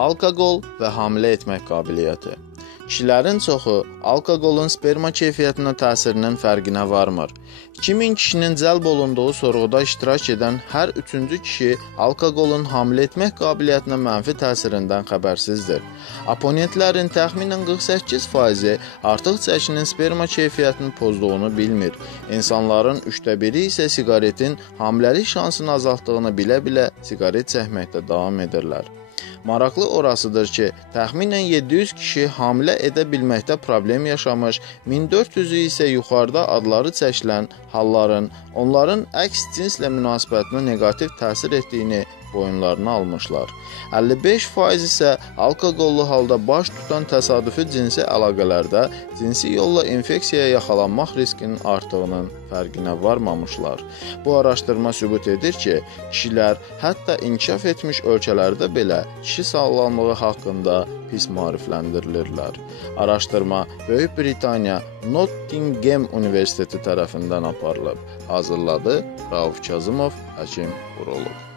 Alkoqol və hamilə etmək qabiliyyəti. Kişilərin çoxu alkoqolun sperma keyfiyyətinə təsirinin fərqinə varmır. 2000 kişinin cəlb olunduğu sorğuda iştirak edən hər üçüncü kişi alkoqolun hamilə etmək qabiliyyətinə mənfi təsirindən xəbərsizdir. Oponentlərin təxminən 48% artıq çəkinin sperma keyfiyyətini pozduğunu bilmir. İnsanların 1/3 isə siqaretin hamiləlik şansını azaltdığını bilə-bilə siqaret çəkməkdə davam edirlər. Maraqlı orasıdır ki, təxminən 700 kişi hamilə edə bilməkdə problem yaşamış, 1400-ü isə yuxarıda adları çəkilən halların onların əks cinslə münasibətinə neqativ təsir etdiyini boyunlarına almışlar. 55% isə alkoqollu halda baş tutan təsadüfi cinsi əlaqələrdə cinsi yolla infeksiyaya yaxalanmaq riskinin artığının fərqinə varmamışlar. Bu araşdırma sübut edir ki, kişilər hətta inkişaf etmiş ölkələrdə belə kişi sağlamlığı haqqında pis maarifləndirilirlər. Araşdırma Böyük Britaniya Nottingham Universiteti tərəfindən aparılıb. Hazırladı Rauf Kazımov, Həkim Qurolov.